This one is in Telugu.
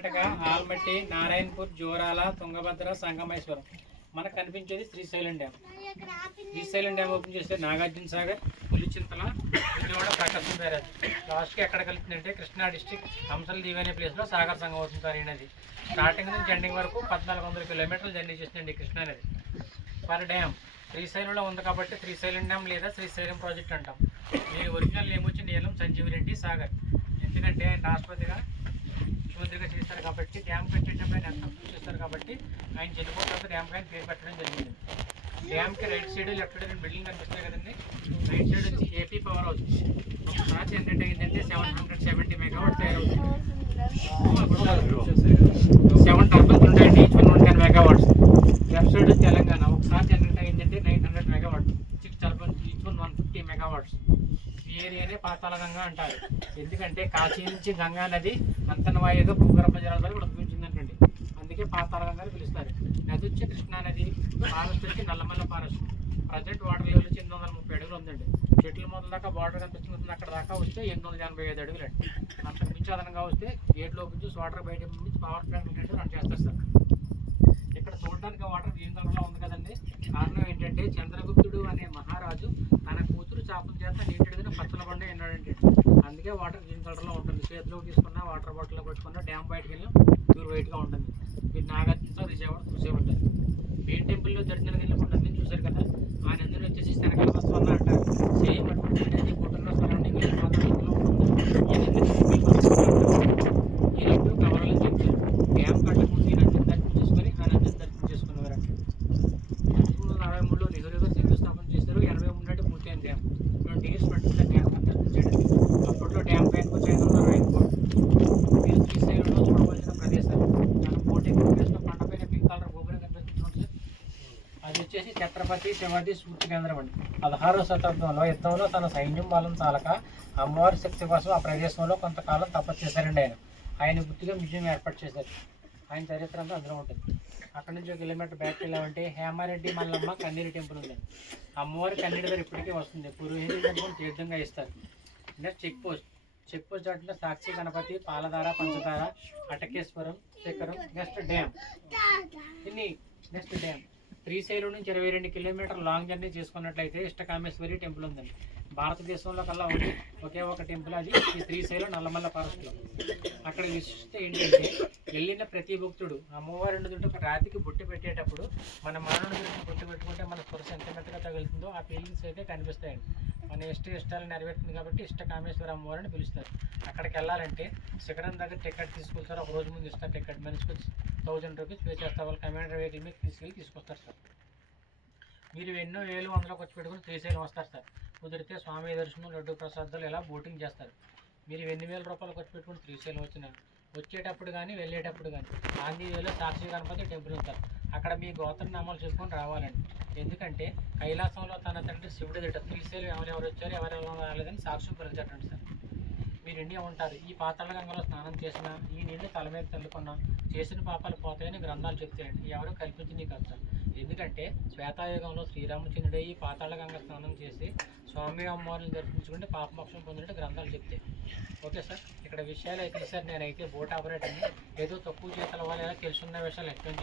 కర్ణాటక ఆల్మట్టి, నారాయణపూర్, జోరాల, తుంగభద్ర, సంగమేశ్వరం. మనకు కనిపించేది Srisailam dam. Srisailam dam open చేస్తే నాగార్జున సాగర్, పులిచింతల, విజయవాడ, ప్రకాశం బ్యారేజ్. లాస్ట్కి ఎక్కడ కలుపుతుందంటే కృష్ణా డిస్టిక్ హంసల దీవి అనే ప్లేస్లో సాగర్ సంగం అవుతుంది సార్. అనేది స్టార్టింగ్ నుంచి ఎండింగ్ వరకు 1400 కిలోమీటర్లు జర్నీ చేస్తుందండి కృష్ణా నది పర్ డ్యామ్. శ్రీశైలంలో ఉంది కాబట్టి శ్రీశైలం డ్యామ్ లేదా శ్రీశైలం ప్రాజెక్ట్ అంటాం. దీని ఒరిజినల్ నేమ్ వచ్చి నీలం సంజీవ్ రెడ్డి సాగర్. ఎందుకంటే ఆయన రాష్ట్రపతిగా ముఖ్యమంత్రిగా చేశారు కాబట్టి డ్యామ్ కట్టేటప్పుడు ఆయన ఎంత కృషి చేస్తారు కాబట్టి ఆయన చనిపోయిన డ్యామ్కి ఆయన పేరు పెట్టడం జరిగింది. డ్యామ్కి right side left side building కనిపిస్తాయి కదండి. రైట్ సైడ్ వచ్చి ఏపీ పవర్ హౌస్. ఒకసారి జనరేట్ అయిందంటే 770 మెగావాట్ తయారవుతుంది. 7 టర్బైన్స్ ఉంటాయండి, each 110 megawatts. Left side Telangana ఒకసారి జనరేట్ అయిందంటే 900 మెగావాట్స్. 6 turbines each 150 megawatts. ఈ ఏరియానే పాతాళగంగా అంటారు. ఎందుకంటే కాశీ నుంచి గంగా నది అంతర్వాయుగా భూగర్భ జలాల ద్వారా ఉద్భవించిందంటండి. అందుకే పాతాళగంగా అని పిలుస్తారు. నది వచ్చి కృష్ణా నది, ఫారెస్ట్ వచ్చి Nallamala forest. Present water level వచ్చి 830 అడుగులు ఉందండి. చెట్ల మొదల దాకా బార్డర్ కనిపిస్తుంది, అక్కడ దాకా వస్తే 885 అడుగులు అండి. అంతకు మించి అదనంగా వస్తే గేట్లో నుంచి వాటర్ బయట నుంచి పవర్ ప్లాంట్ రన్ చేస్తారు సార్. ఇక్కడ చూడడానికి వాటర్ గ్రీన్ కలర్లో ఉంది కదండి. కారణం ఏంటంటే చంద్రగుప్తుడు అనే మహారాజు తన కూతురు చేపల చేత నీటిగా పచ్చల బండ ఎన్నాడంటే అందుకే వాటర్ గ్రీన్ కలర్లో ఉంటుంది. చేతిలోకి తీసుకున్న వాటర్ బాటిల్లో పెట్టుకున్న డ్యామ్ బయటకు వెళ్ళి ప్యూర్ వైట్గా ఉంటుంది. మీరు నాగార్జున విజయవాడ చూసే ఉంటుంది. మెయిన్ టెంపుల్లో దర్శనం వెళ్ళినప్పుడు నందిని చూశారు కదా, ఆ నందిని వచ్చేసి శనగల వస్తున్న అంటారు. సేమ్ అటువంటి అనేది గుట్టలో సరౌండింగ్ పాత్రలో ఉంటుంది. ఈ రెండు కవర్లో చెప్తారు. డ్యామ్ కట్టకముందు ఈ నందిని దర్శనం చేసుకొని ఆ నందిని దర్శనం చేసుకున్నవారు. 1943లో నెహ్రూ గారు శంకుస్థాపన చేశారు. 83 అంటే పూర్తయిన డ్యామ్. 20 years పట్టింది డ్యామ్ దర్శనం చేయడం. అప్పట్లో డ్యామ్ పైనకు వచ్చి 500 రాయిపోవడం. మీరు శ్రీశైలంలో చూడవలసిన ప్రదేశాలు మనం బోటింగ్ ప్లేస్లో కొండపైన పింక్ కలర్ గోపురం కనిపిస్తుంది. అది వచ్చేసి ఛత్రపతి శివాజీ స్ఫూర్తి కేంద్రం అండి. 16వ శతాబ్దంలో యుద్ధంలో తన సైన్యం బలం చాలక అమ్మవారి శక్తి కోసం ఆ ప్రదేశంలో కొంతకాలం తపస్సు చేశారండి. ఆయన గుర్తుగా మ్యూజియం ఏర్పాటు చేశారు. ఆయన చరిత్ర అంతా అందులో ఉంటుంది. అక్కడ నుంచి 1 కిలోమీటర్ బ్యాక్ వెళ్ళామంటే హేమారెడ్డి మల్లమ్మ కన్నీరు టెంపుల్ ఉందండి. అమ్మవారి కన్నీరు దగ్గర ఇప్పటికీ వస్తుంది. పురోహితులు టెంపుల్ తీర్థంగా ఇస్తారు. నెక్స్ట్ చెక్ పోస్ట్ దాంట్లో సాక్షి Ganapathi, Paladhara, Panchadhara, Atakeswaram, Sekharam. Next dam. Next dam Srisailam నుంచి 22 కిలోమీటర్ లాంగ్ జర్నీ చేసుకున్నట్లయితే ఇష్టకామేశ్వరి టెంపుల్ ఉందండి. భారతదేశంలో కల్లా ఒకే ఒక టెంపుల్, అది ఈ శ్రీశైలం నల్లమల్ల ఫారెస్ట్లో. అక్కడ విశిష్టత ఏంటంటే వెళ్ళిన ప్రతి భక్తుడు అమ్మవారి నుండి ఒక రాతికి బొట్టు పెట్టేటప్పుడు మన మానవుడి గురించి బొట్టు పెట్టుకుంటే మన స్పర్శ ఎంత మెత్తగా తగులుతుందో ఆ ఫీలింగ్స్ అయితే కనిపిస్తాయండి. మన ఇష్టాలు నెరవేరుతుంది కాబట్టి ఇష్టకామేశ్వరి అమ్మవారిని పిలుస్తారు. అక్కడికి వెళ్ళాలంటే శిఖరం దగ్గర టికెట్ తీసుకొస్తారు. ఒక రోజు ముందు ఇస్తారు టికెట్. మనిషికి 1000 రూపీస్ పే చేస్తారు. వాళ్ళు కమాండర్ వెహికల్ మీద తీసుకొస్తారు సార్. మీరు ఎన్నో వేలు వందలు ఖర్చు పెట్టుకుని శ్రీశైలం వస్తారు సార్. కుదిరితే స్వామి దర్శనం, లడ్డు ప్రసాదాలు ఇలా బోటింగ్ చేస్తారు. మీరు ఎన్ని వేల రూపాయలు ఖర్చు పెట్టుకుని శ్రీశైలం వచ్చేటప్పుడు కానీ వెళ్ళేటప్పుడు కానీ ఆంధ్రవేలో సాక్షి గణపతి టెంపుల్ ఉంటారు. అక్కడ మీ గోత్రనామాలు చెప్పుకొని రావాలండి. ఎందుకంటే కైలాసంలో తన తండ్రి శివుడి దిట శ్రీశైలం ఎవరెవరు వచ్చారు ఎవరెవరు రాలేదని సాక్ష్యం పలిచారండి సార్. మీరు ఎన్ని ఉంటారు. ఈ పాతాళ గంగలో స్నానం చేసినా, ఈ నీళ్ళు తల మీద చల్లుకున్నా చేసిన పాపాలు పోతాయని గ్రంథాలు చెప్తాయండి. ఎవరు కల్పించింది కాదు సార్. ఎందుకంటే శ్వేతాయుగంలో శ్రీరామచంద్రుడే ఈ పాతాళ గంగ స్నానం చేసి స్వామి అమ్మవారిని దర్శించుకుంటే పాపమోక్షం పొందినట్టు గ్రంథాలు చెప్తాయి. Okay sir. ఇక్కడ విషయాలు అయితే సార్ నేనైతే బోట్ ఆపరేటర్ని ఏదో తక్కువ చేతల వాళ్ళు తెలుసున్న విషయాలు ఎక్స్ప్లెయిన్